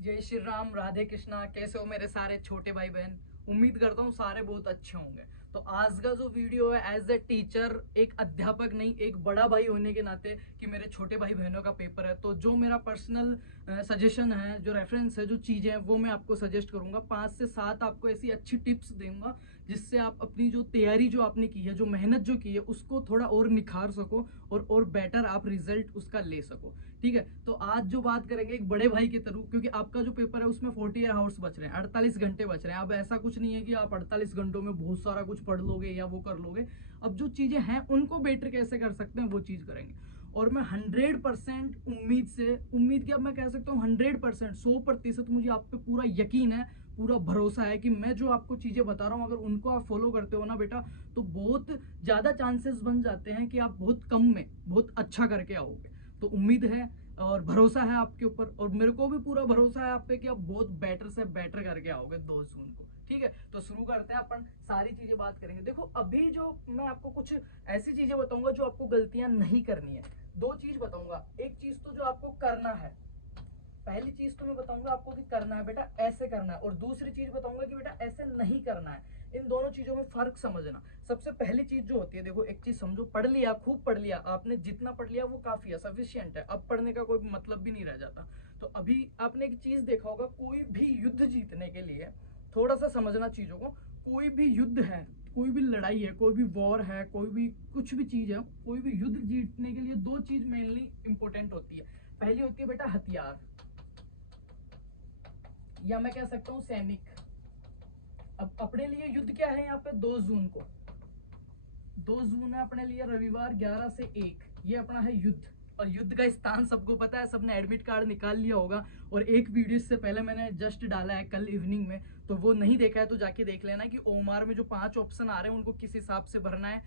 जय श्री राम, राधे कृष्णा। कैसे हो मेरे सारे छोटे भाई बहन? उम्मीद करता हूँ सारे बहुत अच्छे होंगे। तो आज का जो वीडियो है, एज ए टीचर, एक अध्यापक नहीं, एक बड़ा भाई होने के नाते कि मेरे छोटे भाई बहनों का पेपर है, तो जो मेरा पर्सनल सजेशन है, जो रेफरेंस है, जो चीज़ें हैं, वो मैं आपको सजेस्ट करूंगा। 5 से 7 आपको ऐसी अच्छी टिप्स दूंगा जिससे आप अपनी जो तैयारी जो आपने की है, जो मेहनत जो की है, उसको थोड़ा और निखार सको और बेटर आप रिजल्ट उसका ले सको। ठीक है, तो आज जो बात करेंगे एक बड़े भाई के थ्रू, क्योंकि आपका जो पेपर है उसमें 48 आवर्स बच रहे हैं, 48 घंटे बच रहे हैं। अब ऐसा कुछ नहीं है कि आप 48 घंटों में बहुत सारा कुछ पढ़ लोगे या वो कर लोगे। अब जो चीजें हैं उनको बेटर कैसे कर सकते हैं वो चीज करेंगे। और मैं 100% उम्मीद से, उम्मीद क्या मैं कह सकता हूँ, 100%, 100% मुझे आप पे पूरा यकीन है, पूरा भरोसा है कि मैं जो आपको चीजें बता रहा हूँ, अगर उनको आप फॉलो करते हो ना बेटा, तो बहुत ज्यादा चांसेस बन जाते हैं कि आप बहुत कम में बहुत अच्छा करके आओगे। तो उम्मीद है और भरोसा है आपके ऊपर, और मेरे को भी पूरा भरोसा है आप पे कि आप बहुत बेटर से बेटर करके आओगे 2 जून को। ठीक है, तो शुरू करते हैं, अपन सारी चीजें बात करेंगे। देखो, अभी जो मैं आपको कुछ ऐसी चीजें बताऊंगा जो आपको गलतियां नहीं करनी है। 2 चीज बताऊंगा। एक चीज तो जो आपको करना है, पहली चीज तो मैं बताऊंगा आपको कि करना है बेटा, ऐसे करना है, और दूसरी चीज बताऊंगा कि बेटा ऐसे नहीं करना है। इन दोनों चीजों में फर्क समझना। सबसे पहली चीज जो होती है, देखो, एक चीज समझो, पढ़ लिया, खूब पढ़ लिया आपने, जितना पढ़ लिया वो काफी है, सफिशियंट है, अब पढ़ने का कोई मतलब भी नहीं रह जाता। तो अभी आपने एक चीज देखा होगा, कोई भी युद्ध जीतने के लिए थोड़ा सा समझना चीजों को। कोई भी युद्ध है, कोई भी लड़ाई है, कोई भी वॉर है, कोई भी कुछ भी चीज है, कोई भी युद्ध जीतने के लिए 2 चीज मेनली इंपॉर्टेंट होती है। पहली होती है बेटा हथियार, या मैं कह सकता हूं सैनिक। अब अपने लिए युद्ध क्या है यहाँ पे? 2 जून को, 2 जून है अपने लिए, रविवार 11 से 1, ये अपना है युद्ध। और युद्ध का स्थान सबको पता है, सबने एडमिट कार्ड निकाल लिया होगा। और एक वीडियो इससे पहले मैंने जस्ट डाला है कल इवनिंग में, तो वो नहीं देखा है तो जाके देख लेना कि ओमार में जो 5 ऑप्शन आ रहे हैं उनको किस हिसाब से भरना है,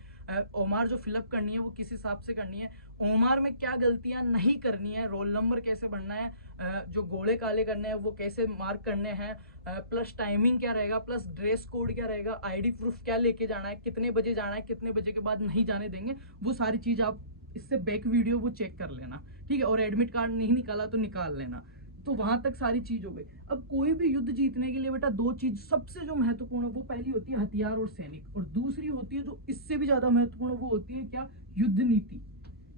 ओमार जो फिलअप करनी है वो किस हिसाब से करनी है, ओमार में क्या गलतियां नहीं करनी है, रोल नंबर कैसे भरना है, जो गोले काले करने हैं वो कैसे मार्क करने हैं, प्लस टाइमिंग क्या रहेगा, प्लस ड्रेस कोड क्या रहेगा, आईडी प्रूफ क्या लेके जाना है, कितने बजे जाना है, कितने बजे के बाद नहीं जाने देंगे, वो सारी चीज आप इससे बैक वीडियो वो चेक कर लेना। ठीक है, और एडमिट कार्ड नहीं निकाला तो निकाल लेना। तो वहां तक सारी चीज हो गई। अब कोई भी युद्ध जीतने के लिए बेटा 2 चीज सबसे जो महत्वपूर्ण है, वो पहली होती है हथियार और सैनिक, और दूसरी होती है जो इससे भी ज्यादा महत्वपूर्ण, वो होती है क्या? युद्ध नीति।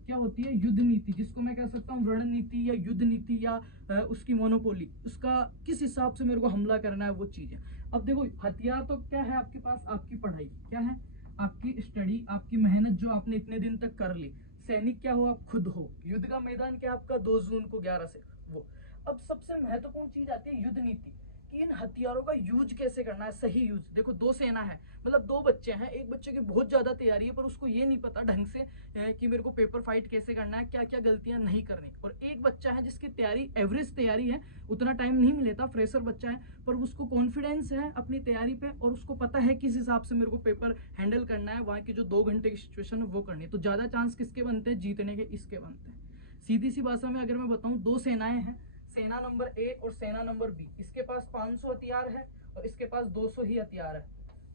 क्या होती है? युद्ध नीति, जिसको मैं कह सकता हूँ रणनीति या युद्ध नीति, या उसकी मोनोपोली, उसका किस हिसाब से मेरे को हमला करना है, वो चीजें। अब देखो, हथियार तो क्या है आपके पास? आपकी पढ़ाई क्या है, आपकी स्टडी, आपकी मेहनत जो आपने इतने दिन तक कर ली। सैनिक क्या हो? आप खुद हो। युद्ध का मैदान क्या आपका? 2 जून को 11 से वो। अब सबसे महत्वपूर्ण चीज आती है युद्ध नीति, कि इन हथियारों का यूज कैसे करना है, सही यूज। देखो, 2 सेना है, मतलब 2 बच्चे हैं, एक बच्चे की बहुत ज्यादा तैयारी है पर उसको ये नहीं पता ढंग से कि मेरे को पेपर फाइट कैसे करना है, क्या क्या गलतियां नहीं करनी। और एक बच्चा है जिसकी तैयारी एवरेज तैयारी है, उतना टाइम नहीं मिलेता, फ्रेशर बच्चा है, पर उसको कॉन्फिडेंस है अपनी तैयारी पे, और उसको पता है किस हिसाब से मेरे को पेपर हैंडल करना है, वहां की जो 2 घंटे की सिचुएशन है वो करनी है। तो ज्यादा चांस किसके बनते हैं जीतने के? इसके बनते हैं। सीधी सी भाषा में अगर मैं बताऊं, 2 सेनाएं हैं, सेना नंबर ए और सेना नंबर बी। इसके पास 500 हथियार है और इसके पास 200 ही हथियार है।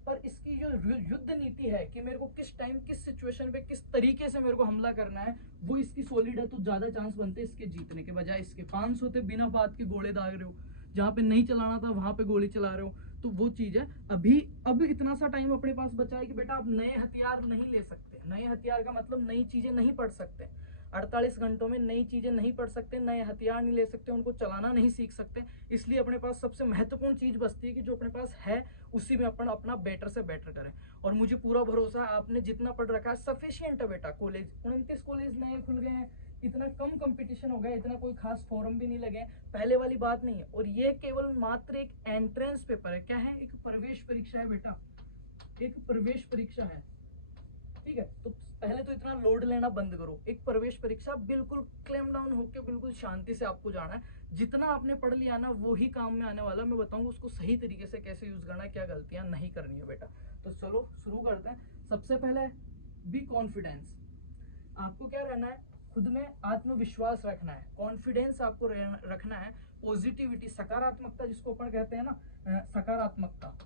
पर इसकी जो युद्ध नीति है कि मेरे को किस टाइम, किस सिचुएशन पे, किस तरीके से मेरे को हमला करना है, वो इसकी सॉलिड है, तो ज्यादा चांस बनते हैं इसके जीतने के बजाय इसके। 500 थे, बिना बात के गोले दाग रहे हो, जहां पे नहीं चलाना था वहां पे गोली चला रहे हो, तो वो चीज है। अभी अब इतना सा टाइम अपने पास बचा है कि बेटा आप नए हथियार नहीं ले सकते। नए हथियार का मतलब नई चीजें नहीं पढ़ सकते। 48 घंटों में नई चीजें नहीं पढ़ सकते, नए हथियार नहीं ले सकते, उनको चलाना नहीं सीख सकते। इसलिए अपने पास सबसे महत्वपूर्ण चीज बचती है कि जो अपने पास है उसी में अपन अपना बेटर से बेटर करें। और मुझे पूरा भरोसा है, आपने जितना पढ़ रखा है सफिशियंट है बेटा। कॉलेज 29 कॉलेज नए खुल गए हैं, इतना कम कंपटीशन हो गया, इतना कोई खास फॉर्म भी नहीं लगे, पहले वाली बात नहीं है। और ये केवल मात्र एक एंट्रेंस पेपर है। क्या है? एक प्रवेश परीक्षा है बेटा, एक प्रवेश परीक्षा है। ठीक है, तो पहले तो इतना लोड लेना बंद करो। एक प्रवेश परीक्षा, बिल्कुल क्लेम डाउन होकर बिल्कुल शांति से आपको जाना है। जितना आपने पढ़ लिया ना वो ही काम में आने वाला। मैं बताऊंगा उसको सही तरीके से कैसे यूज करना है, क्या गलतियां नहीं करनी है बेटा। तो चलो शुरू करते हैं। सबसे पहले, बी कॉन्फिडेंस। आपको क्या रहना है? खुद में आत्मविश्वास रखना है, कॉन्फिडेंस आपको रखना है, पॉजिटिविटी, सकारात्मकता जिसको अपन कहते हैं ना, सकारात्मकता।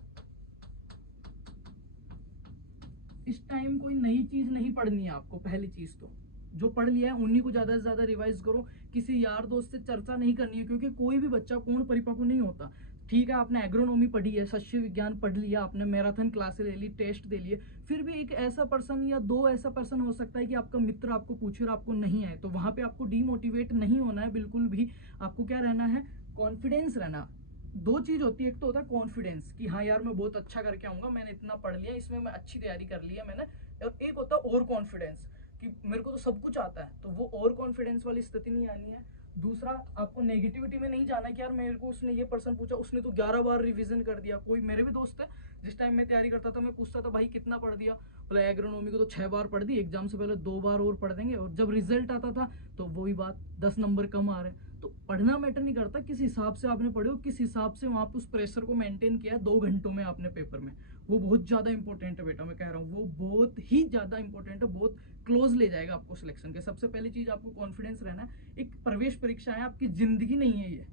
इस टाइम कोई नई चीज नहीं पढ़नी है आपको, पहली चीज तो। जो पढ़ लिया है उन्हीं को ज्यादा से ज्यादा रिवाइज करो। किसी यार दोस्त से चर्चा नहीं करनी है, क्योंकि कोई भी बच्चा पूर्ण परिपक्व नहीं होता। ठीक है, आपने एग्रोनॉमी पढ़ी है, सस्य विज्ञान पढ़ लिया आपने, मैराथन क्लासेस ले ली, टेस्ट दे लिए, फिर भी एक ऐसा पर्सन या दो ऐसा पर्सन हो सकता है कि आपका मित्र आपको पूछे और आपको नहीं आए, तो वहां पे आपको डीमोटिवेट नहीं होना है बिल्कुल भी। आपको क्या रहना है, कॉन्फिडेंस रहना। दो चीज होती है, एक तो होता है कॉन्फिडेंस कि हाँ यार मैं बहुत अच्छा करके आऊंगा, मैंने इतना पढ़ लिया, इसमें मैं अच्छी तैयारी कर ली है मैंने। और एक होता है और कॉन्फिडेंस कि मेरे को तो सब कुछ आता है, तो वो और कॉन्फिडेंस वाली स्थिति नहीं आनी है। दूसरा, आपको नेगेटिविटी में नहीं जाना कि यार मेरे को उसने ये पर्सन पूछा, उसने तो 11 बार रिवीजन कर दिया। कोई मेरे भी दोस्त है, जिस टाइम मैं तैयारी करता था मैं पूछता था भाई कितना पढ़ दिया, बोला एग्रोनॉमी को तो 6 बार पढ़ दी, एग्जाम से पहले 2 बार और पढ़ देंगे, और जब रिजल्ट आता था तो वही बात, 10 नंबर कम आ रहे। तो पढ़ना मैटर नहीं करता, किस हिसाब से आपने पढ़े हो, किस हिसाब से वहां पे उस प्रेशर को मेंटेन किया 2 घंटों में आपने पेपर में, वो बहुत ज्यादा इंपॉर्टेंट है बेटा। मैं कह रहा हूँ वो बहुत ही ज्यादा इंपॉर्टेंट है, बहुत क्लोज ले जाएगा आपको सिलेक्शन के। सबसे पहली चीज आपको कॉन्फिडेंस रहना है। एक प्रवेश परीक्षा है, आपकी जिंदगी नहीं है ये,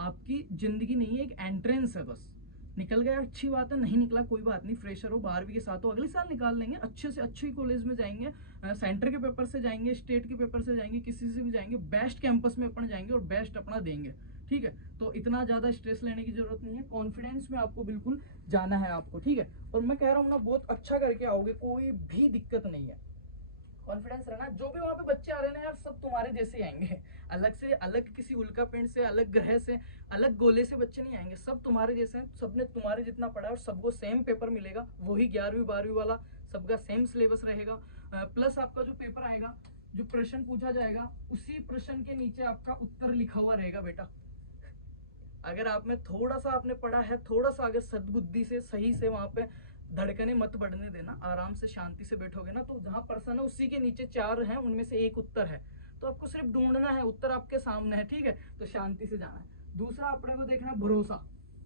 आपकी जिंदगी नहीं है, एक एंट्रेंस है बस। निकल गया अच्छी बात है, नहीं निकला कोई बात नहीं, फ्रेशर हो 12वीं के साथ हो, अगले साल निकाल लेंगे, अच्छे से अच्छे कॉलेज में जाएंगे, सेंटर के पेपर से जाएंगे, स्टेट के पेपर से जाएंगे, किसी से भी जाएंगे, बेस्ट कैंपस में अपन जाएंगे और बेस्ट अपना देंगे। ठीक है, तो इतना ज्यादा स्ट्रेस लेने की जरूरत नहीं है, कॉन्फिडेंस में आपको बिल्कुल जाना है आपको। ठीक है, और मैं कह रहा हूँ ना बहुत अच्छा करके आओगे, कोई भी दिक्कत नहीं है, कॉन्फिडेंस रहना। जो भी वहां पे बच्चे आ रहे हैं ना यार, सब तुम्हारे जैसे ही आएंगे, अलग से, अलग किसी उल्का पिंड से, अलग ग्रह से, अलग गोले से बच्चे नहीं आएंगे, सब तुम्हारे जैसे हैं, सबने तुम्हारे जितना पढ़ा है और सबको सेम पेपर मिलेगा, वही 11वीं 12वीं वाला, सबका सेम सिलेबस रहेगा। प्लस आपका जो पेपर आएगा, जो प्रश्न पूछा जाएगा, उसी प्रश्न के नीचे आपका उत्तर लिखा हुआ रहेगा बेटा। अगर आप में थोड़ा सा आपने पढ़ा है, थोड़ा सा अगर सद्बुद्धि से सही से वहां पे धड़कने मत बढ़ने देना, आराम से शांति से बैठोगे ना, तो जहां पर्सन है उसी के नीचे 4 हैं, उनमें से एक उत्तर है, तो आपको सिर्फ ढूंढना है, उत्तर आपके सामने है। ठीक है, तो शांति से जाना है। दूसरा अपने को देखना है भरोसा,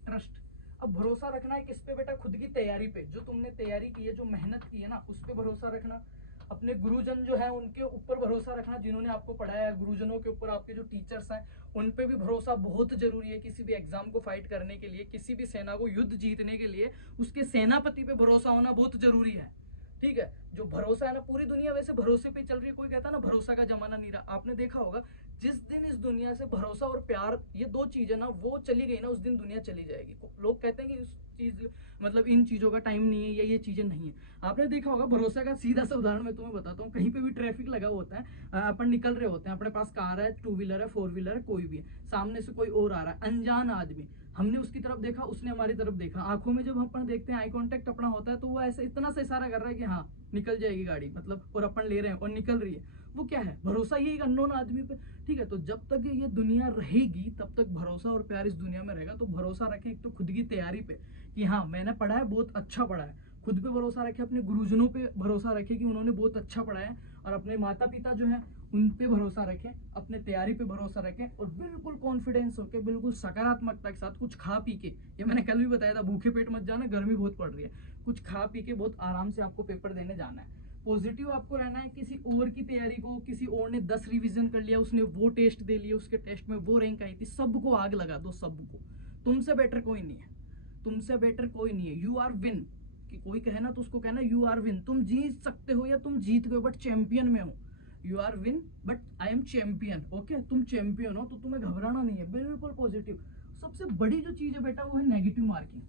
ट्रस्ट। अब भरोसा रखना है किस पे बेटा, खुद की तैयारी पे, जो तुमने तैयारी की है, जो मेहनत की है ना, उस पे भरोसा रखना। अपने गुरुजन जो है उनके ऊपर भरोसा रखना, जिन्होंने आपको पढ़ाया है, गुरुजनों के ऊपर, आपके जो टीचर्स हैं उन पे भी भरोसा बहुत जरूरी है। किसी भी एग्जाम को फाइट करने के लिए, किसी भी सेना को युद्ध जीतने के लिए, उसके सेनापति पे भरोसा होना बहुत जरूरी है। ठीक है, जो भरोसा है ना, पूरी दुनिया वैसे भरोसे पे चल रही है। कोई कहता है ना भरोसा का जमाना नहीं रहा, आपने देखा होगा जिस दिन इस दुनिया से भरोसा और प्यार, ये 2 चीजें ना, वो चली गई ना, उस दिन दुनिया चली जाएगी। लोग कहते हैं कि इस चीज, मतलब इन चीजों का टाइम नहीं है या ये चीजें नहीं है। आपने देखा होगा भरोसा का सीधा सा उदाहरण मैं तुम्हें बताता हूँ। कहीं पे भी ट्रैफिक लगा होता है, अपन निकल रहे होते हैं, अपने पास कार है, 2 व्हीलर है, 4 व्हीलर है, कोई भी है, सामने से कोई और आ रहा है, अनजान आदमी, हमने उसकी तरफ देखा, उसने हमारी तरफ देखा, आंखों में जब अपन देखते हैं, आई कांटेक्ट अपना होता है, तो वो ऐसे इतना सा इशारा कर रहा है कि हाँ निकल जाएगी गाड़ी, मतलब, और अपन ले रहे हैं और निकल रही है। वो क्या है, भरोसा, ये एक अननोन आदमी पे। ठीक है, तो जब तक ये दुनिया रहेगी तब तक भरोसा और प्यार इस दुनिया में रहेगा। तो भरोसा रखें एक तो खुद की तैयारी पे कि हाँ मैंने पढ़ा है, बहुत अच्छा पढ़ा है, खुद पे भरोसा रखे, अपने गुरुजनों पे भरोसा रखे कि उन्होंने बहुत अच्छा पढ़ाया, और अपने माता पिता जो है उन पे भरोसा रखें, अपने तैयारी पे भरोसा रखें, और बिल्कुल कॉन्फिडेंस होकर, बिल्कुल सकारात्मकता के साथ कुछ खा पी के, ये मैंने कल भी बताया था, भूखे पेट मत जाना, गर्मी बहुत पड़ रही है, कुछ खा पी के बहुत आराम से आपको पेपर देने जाना है। पॉजिटिव आपको रहना है, किसी और की तैयारी को, किसी और ने 10 रिवीजन कर लिया, उसने वो टेस्ट दे लिया, उसके टेस्ट में वो रैंक आई थी, सबको आग लगा दो, सबको, तुमसे बेटर कोई नहीं है, तुमसे बेटर कोई नहीं है, यू आर विन। कि कोई कहे ना तो उसको कहना यू आर विन, तुम जीत सकते हो या तुम जीत गए बट चैंपियन में हो, you are win but I am champion. Okay, तुम चैंपियन हो, तो तुम्हें घबराना नहीं है, बिल्कुल पॉजिटिव। सबसे बड़ी जो चीज है बेटा वो है नेगेटिव मार्किंग।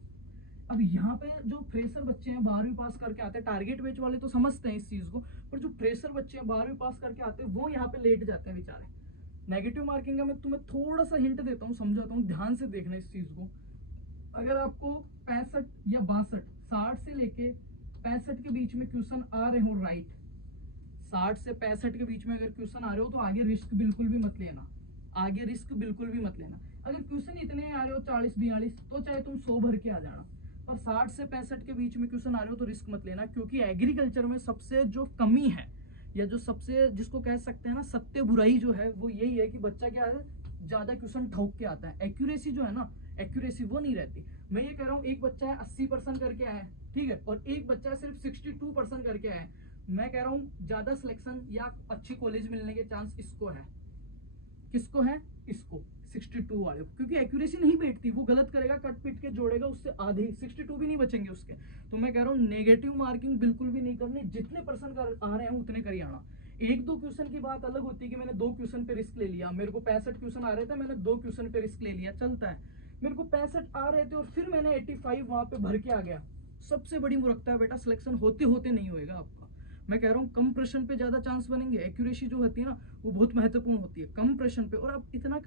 अब यहाँ पे जो फ्रेशर बच्चे हैं, 12वीं पास करके आते हैं, टारगेट बेच वाले तो समझते हैं इस चीज को, पर जो फ्रेशर बच्चे हैं 12वीं पास करके आते हैं, वो यहाँ पे लेट जाते हैं बेचारे। नेगेटिव मार्किंग का मैं तुम्हें थोड़ा सा हिंट देता हूँ, समझाता हूँ, ध्यान से देखना इस चीज को। अगर आपको 65 या 62, 60 से लेके 65 के बीच में क्वेश्चन आ रहे हो, राइट, 60 से 65 के बीच में अगर क्वेश्चन आ रहे हो, तो आगे रिस्क बिल्कुल भी मत लेना, आगे रिस्क बिल्कुल भी मत लेना। अगर क्वेश्चन इतने आ रहे हो 40 42, तो चाहे तुम 100 भर के आ जाना, और 60 से 65 के बीच में क्वेश्चन आ रहे हो तो रिस्क मत लेना, क्योंकि एग्रीकल्चर में सबसे जो कमी है, या जो सबसे जिसको कह सकते हैं ना सत्य बुराई जो है, वो यही है कि बच्चा क्या है, ज्यादा क्वेश्चन ठोक के आता है, एक्यूरेसी जो है ना, एक्यूरेसी वो नहीं रहती। मैं ये कह रहा हूँ एक बच्चा है 80% करके आया है, ठीक है, और एक बच्चा सिर्फ 62% करके आया है, मैं कह रहा हूँ ज्यादा सिलेक्शन या अच्छी कॉलेज मिलने के चांस इसको है। किसको है, इसको, 62 वाले को, क्योंकि एक्यूरेसी नहीं बैठती, वो गलत करेगा, कट पिट के जोड़ेगा, उससे आधे 62 भी नहीं बचेंगे उसके। तो मैं कह रहा हूँ नेगेटिव मार्किंग बिल्कुल भी नहीं करनी, जितने परसेंट आ रहे हैं उतने कर ही आना। एक दो क्वेश्चन की बात अलग होती है कि मैंने 2 क्वेश्चन पे रिस्क ले लिया, मेरे को 65 क्वेश्चन आ रहे थे, मैंने 2 क्वेश्चन पे रिस्क ले लिया, चलता है। मेरे को 65 आ रहे थे और फिर मैंने 85 वहां पे भर के आ गया, सबसे बड़ी मूर्खता है बेटा, सिलेक्शन होते होते नहीं होएगा आपका। मैं कह रहा हूँ कम प्रश्न पे ज्यादा चांस बनेंगे, एक्यूरेसी जो होती है ना वो बहुत महत्वपूर्ण होती है कम प्रश्न पे, और आप इतना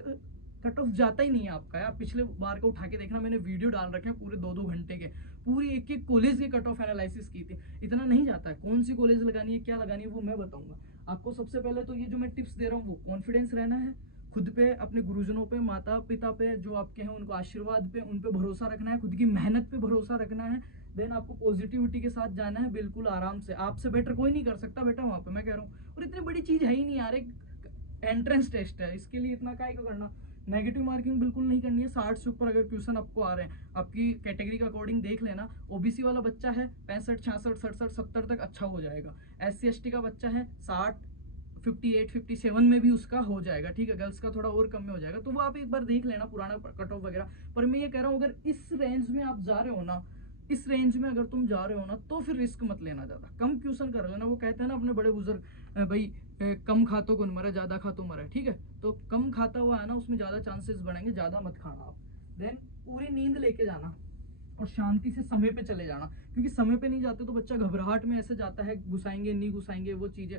कट ऑफ जाता ही नहीं है आपका। आप पिछले बार का उठा के देखना, मैंने वीडियो डाल रखे हैं पूरे 2-2 घंटे के, पूरी एक एक कॉलेज के कट ऑफ एनालिसिस की थी। इतना नहीं जाता है, कौन सी कॉलेज लगानी है क्या लगानी है वो मैं बताऊंगा आपको। सबसे पहले तो ये जो मैं टिप्स दे रहा हूँ वो कॉन्फिडेंस रहना है खुद पे, अपने गुरुजनों पे, माता पिता पे जो आपके हैं उनको आशीर्वाद पे, उन पे भरोसा रखना है, खुद की मेहनत पे भरोसा रखना है। देन आपको पॉजिटिविटी के साथ जाना है, बिल्कुल आराम से, आपसे बेटर कोई नहीं कर सकता बेटा वहां पे, मैं कह रहा हूँ। और इतनी बड़ी चीज है ही नहीं यार, एक एंट्रेंस टेस्ट है, इसके लिए इतना काय का करना। नेगेटिव मार्किंग बिल्कुल नहीं करनी है। 60 से ऊपर अगर क्वेश्चन आपको आ रहे हैं, आपकी कैटेगरी के अकॉर्डिंग देख लेना। ओबीसी वाला बच्चा है 65, 66, 67, 70 तक अच्छा हो जाएगा। SC ST का बच्चा है 60, 58, 57 में भी उसका हो जाएगा, ठीक है। गर्ल्स का थोड़ा और कम में हो जाएगा, तो वो आप एक बार देख लेना पुराना कट ऑफ वगैरह। पर मैं ये कह रहा हूँ अगर इस रेंज में आप जा रहे हो ना, इस रेंज में अगर तुम जा रहे हो ना, तो फिर रिस्क मत लेना ज्यादा, कम क्वेश्चन कर लेना। वो कहते हैं ना अपने बड़े बुजुर्ग, भाई कम खातो कौन मरे, ज्यादा खातो मरे, ठीक है। तो कम खाता हुआ है ना, उसमें ज्यादा चांसेस बढ़ेंगे, ज्यादा मत खाना आप। देन पूरी नींद लेके जाना और शांति से समय पे चले जाना, क्योंकि समय पे नहीं जाते तो बच्चा घबराहट में ऐसे जाता है, घुसाएंगे नहीं घुसाएंगे वो चीजें।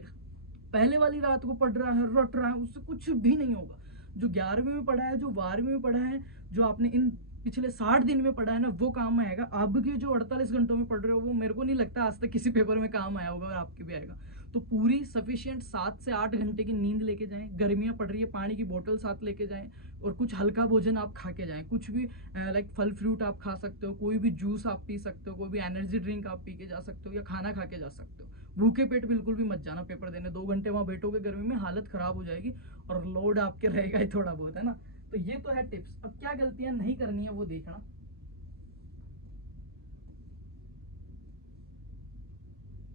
पहले वाली रात को पढ़ रहा है, रट रहा है, उससे कुछ भी नहीं होगा। जो 11वीं में पढ़ा है, जो 12वीं में पढ़ा है, जो आपने इन पिछले 60 दिन में पढ़ा है ना, वो काम में आएगा। अब के जो 48 घंटों में पढ़ रहे हो, वो मेरे को नहीं लगता आज तक किसी पेपर में काम आया होगा, और आपके भी आएगा। तो पूरी सफिशिएंट 7 से 8 घंटे की नींद लेके जाएं। गर्मियां पड़ रही है, पानी की बोतल साथ लेके जाएं, और कुछ हल्का भोजन आप खा के जाएं। कुछ भी लाइक फल फ्रूट आप खा सकते हो, कोई भी जूस आप पी सकते हो, कोई भी एनर्जी ड्रिंक आप पी के जा सकते हो, या खाना खा के जा सकते हो। भूखे पेट बिल्कुल भी मत जाना पेपर देने, 2 घंटे वहां बैठोगे गर्मी में, हालत खराब हो जाएगी, और लोड आपके रहेगा ही थोड़ा बहुत, है ना। तो ये तो है टिप्स। अब क्या गलतियां नहीं करनी है वो देखना।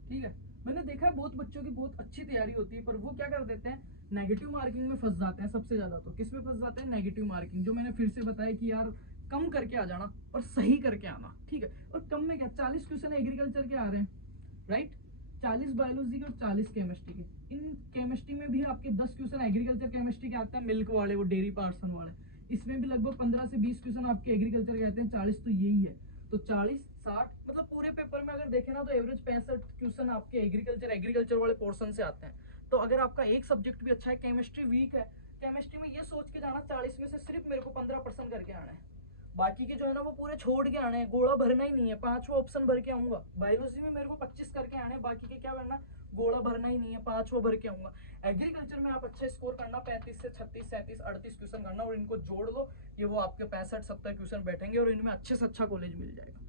ठीक है, मैंने देखा है बहुत बच्चों की बहुत अच्छी तैयारी होती है, पर वो क्या कर देते हैं, नेगेटिव मार्किंग में फंस जाते हैं सबसे ज्यादा। तो किस में फंस जाते हैं, नेगेटिव मार्किंग। जो मैंने फिर से बताया कि यार कम करके आ जाना और सही करके आना, ठीक है। और कम में क्या, 40 क्वेश्चन एग्रीकल्चर के आ रहे हैं, राइट। 40 बायोलॉजी के और 40 केमिस्ट्री के। इन केमिस्ट्री में भी आपके 10 क्वेश्चन एग्रीकल्चर केमिस्ट्री के आते हैं, मिल्क वाले, वो डेयरी पार्सन वाले। इसमें भी लगभग 15 से 20 क्वेश्चन आपके एग्रीकल्चर के आते हैं, 40 तो यही है। तो 40, 60 मतलब पूरे पेपर में अगर देखें ना, तो एवरेज 65 क्वेश्चन आपके एग्रीकल्चर वाले पोर्शन से आते हैं। तो अगर आपका एक सब्जेक्ट भी अच्छा है, केमिस्ट्री वीक है, केमिस्ट्री में ये सोच के जाना 40 में से सिर्फ मेरे को 15% करके आना है, बाकी के जो है ना वो पूरे छोड़ के आने हैं, गोला भरना ही नहीं है, 5वां ऑप्शन भर के आऊंगा। बायोलॉजी में मेरे को 25 करके आने हैं, बाकी के क्या करना, गोला भरना ही नहीं है, 5वां भर के आऊंगा। एग्रीकल्चर में आप अच्छा स्कोर करना, 35 से 36, 37, 38 क्वेश्चन करना, और इनको जोड़ लो, ये वो आपके 65-70 क्वेश्चन बैठेंगे, और इनमें अच्छे से अच्छा कॉलेज मिल जाएगा।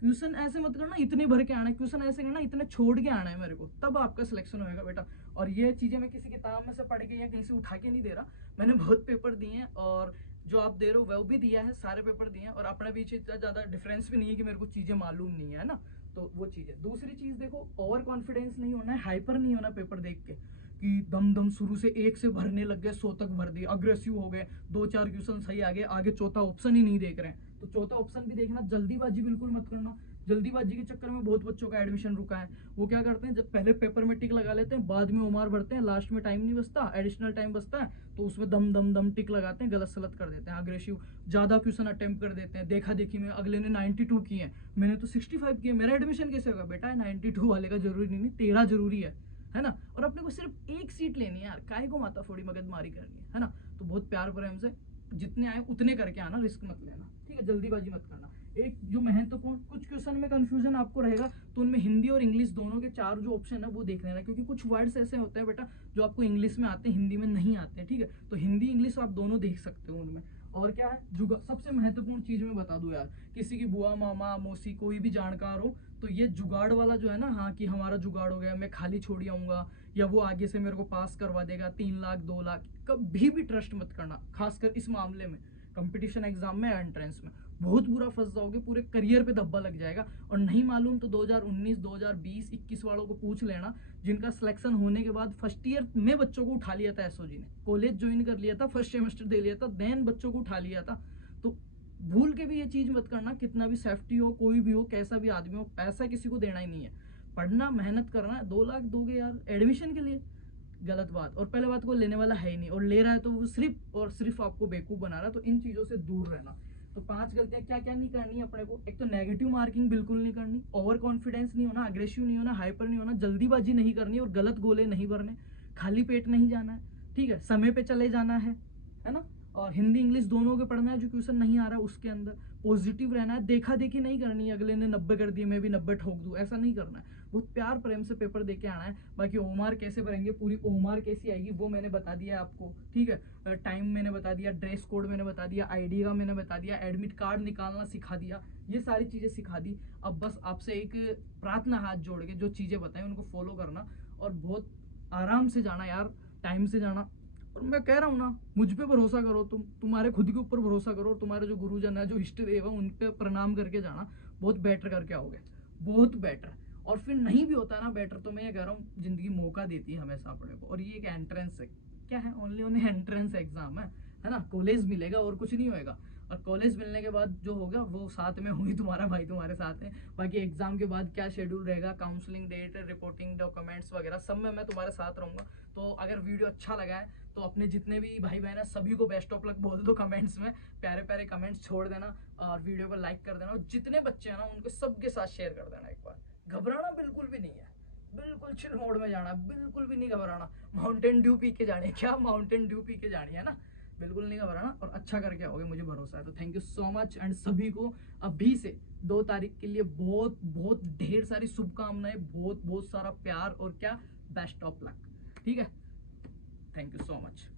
क्वेश्चन ऐसे मत करना इतने भर के आना है, क्वेश्चन ऐसे करना इतने छोड़ के आना है मेरे को, तब आपका सिलेक्शन होएगा बेटा। और ये चीजें मैं किसी किताब में से पढ़ के या कहीं से उठा के नहीं दे रहा, मैंने बहुत पेपर दिए हैं, और जो आप दे रहे हो वो भी दिया है, सारे पेपर दिए हैं, और अपने बीच इतना ज्यादा डिफरेंस भी नहीं है कि मेरे को चीजें मालूम नहीं है ना। तो वो चीज है। दूसरी चीज देखो, ओवर कॉन्फिडेंस नहीं होना है, हाइपर नहीं होना पेपर देख के कि दम दम शुरू से 1 से भरने लग गए, 100 तक भर दिए, अग्रेसिव हो गए, 2-4 क्वेश्चन सही आ गए, आगे चौथा ऑप्शन ही नहीं देख रहे हैं। तो चौथा ऑप्शन भी देखना, जल्दीबाजी बिल्कुल मत करना। जल्दीबाजी के चक्कर में बहुत बच्चों का एडमिशन रुका है। वो क्या करते हैं, जब पहले पेपर में टिक लगा लेते हैं, बाद में उमार भरते हैं, लास्ट में टाइम नहीं बचता, एडिशनल टाइम बचता है, तो उसमें दम दम दम टिक लगाते हैं, गलत सलत कर देते हैं, अग्रेसिव ज्यादा क्वेश्चन अटेम्प्ट कर देते हैं। देखा देखी में अगले ने 92 किए हैं, मैंने तो 65 किए, मेरा एडमिशन कैसे होगा बेटा। 92 वाले का जरूरी नहीं, तेरा जरूरी है ना। और अपने को सिर्फ एक सीट लेनी है यार, काहे को माता फोड़ी मगजमारी करनी है ना। तो बहुत प्यार प्रेम से जितने आए उतने करके आना, रिस्क मत लेना, ठीक है, जल्दीबाजी मत करना। एक जो महत्वपूर्ण कुछ क्वेश्चन में कंफ्यूजन आपको रहेगा, तो उनमें हिंदी और इंग्लिश दोनों के 4 जो ऑप्शन है वो देख लेना, क्योंकि कुछ वर्ड्स ऐसे होते हैं बेटा जो आपको इंग्लिश में आते हैं, हिंदी में नहीं आते हैं, ठीक है। तो हिंदी इंग्लिश आप दोनों देख सकते हो उनमें। और क्या है, सबसे महत्वपूर्ण चीज मैं बता दूं यार, किसी की बुआ मामा मौसी कोई भी जानकार हो, तो ये जुगाड़ वाला जो है ना, हाँ कि हमारा जुगाड़ हो गया, मैं खाली छोड़ आऊंगा, या वो आगे से मेरे को पास करवा देगा 3 लाख 2 लाख, कभी भी ट्रस्ट मत करना, खासकर इस मामले में। कंपटीशन एग्जाम में, एंट्रेंस में बहुत बुरा फंस जाओगे, पूरे करियर पे धब्बा लग जाएगा। और नहीं मालूम तो 2019, 2020, 21 वालों को पूछ लेना, जिनका सिलेक्शन होने के बाद फर्स्ट ईयर में बच्चों को उठा लिया था एसओजी ने, कॉलेज ज्वाइन कर लिया था, फर्स्ट सेमेस्टर दे लिया था, देन बच्चों को उठा लिया था। तो भूल के भी ये चीज मत करना, कितना भी सेफ्टी हो, कोई भी हो, कैसा भी आदमी हो, पैसा किसी को देना ही नहीं है। पढ़ना, मेहनत करना, 2 लाख दोगे यार एडमिशन के लिए, गलत बात, और पहले बात को लेने वाला है ही नहीं, और ले रहा है तो वो सिर्फ और सिर्फ आपको बेवकूफ बना रहा है। तो इन चीजों से दूर रहना। तो 5 गलतियां क्या क्या नहीं करनी अपने को। एक तो नेगेटिव मार्किंग बिल्कुल नहीं करनी, ओवर कॉन्फिडेंस नहीं होना, अग्रेसिव नहीं होना, हाइपर नहीं होना, जल्दीबाजी नहीं करनी और गलत गोले नहीं भरने, खाली पेट नहीं जाना है, ठीक है, समय पे चले जाना है ना। और हिंदी इंग्लिश दोनों के पढ़ना है, जो क्वेश्चन नहीं आ रहा उसके अंदर पॉजिटिव रहना है, देखा देखी नहीं करनी है, अगले ने 90 कर दिए मैं भी 90 ठोक दूं, ऐसा नहीं करना है। बहुत प्यार प्रेम से पेपर दे के आना है। बाकी ओमार कैसे भरेंगे, पूरी ओमार कैसी आएगी वो मैंने बता दिया आपको, ठीक है। टाइम मैंने बता दिया, ड्रेस कोड मैंने बता दिया, आईडी का मैंने बता दिया, एडमिट कार्ड निकालना सिखा दिया, ये सारी चीजें सिखा दी। अब बस आपसे एक प्रार्थना हाथ जोड़ के जो चीजें बताई उनको फॉलो करना, और बहुत आराम से जाना यार, टाइम से जाना। और मैं कह रहा हूँ ना, मुझ पे भरोसा करो, तुम्हारे खुद के ऊपर भरोसा करो, और तुम्हारे जो गुरुजन है, जो इष्ट देव है, उन पे प्रणाम करके जाना, बहुत बेटर करके आओगे, बहुत बेटर। और फिर नहीं भी होता ना बेटर, तो मैं ये कह रहा हूँ, जिंदगी मौका देती है हमेशा अपने को, और ये एक एंट्रेंस है, क्या है, ओनली एंट्रेंस एग्जाम है ना। कॉलेज मिलेगा और कुछ नहीं होएगा, और कॉलेज मिलने के बाद जो होगा वो साथ में होगी, तुम्हारा भाई तुम्हारे साथ है। बाकी एग्जाम के बाद क्या शेड्यूल रहेगा, काउंसलिंग डेट, रिपोर्टिंग, डॉक्यूमेंट्स वगैरह सब में मैं तुम्हारे साथ रहूंगा। तो अगर वीडियो अच्छा लगा है तो अपने जितने भी भाई बहन है सभी को बेस्ट ऑफ लक बोल दो कमेंट्स में, प्यारे प्यारे कमेंट्स छोड़ देना, और वीडियो को लाइक कर देना, और जितने बच्चे हैं ना उनको सबके साथ शेयर कर देना एक बार। घबराना बिल्कुल भी नहीं है, बिल्कुल चिल मोड में जाना, बिल्कुल भी नहीं घबराना। माउंटेन ड्यू पी के जानी है, क्या माउंटेन ड्यू पी के जानी है ना, बिल्कुल नहीं घबराना, और अच्छा करके आओगे, मुझे भरोसा है। तो thank you so much, and सभी को अभी से 2 तारीख के लिए बहुत बहुत ढेर सारी शुभकामनाएं, बहुत बहुत सारा प्यार, और क्या, बेस्ट ऑफ लक, ठीक है। Thank you so much.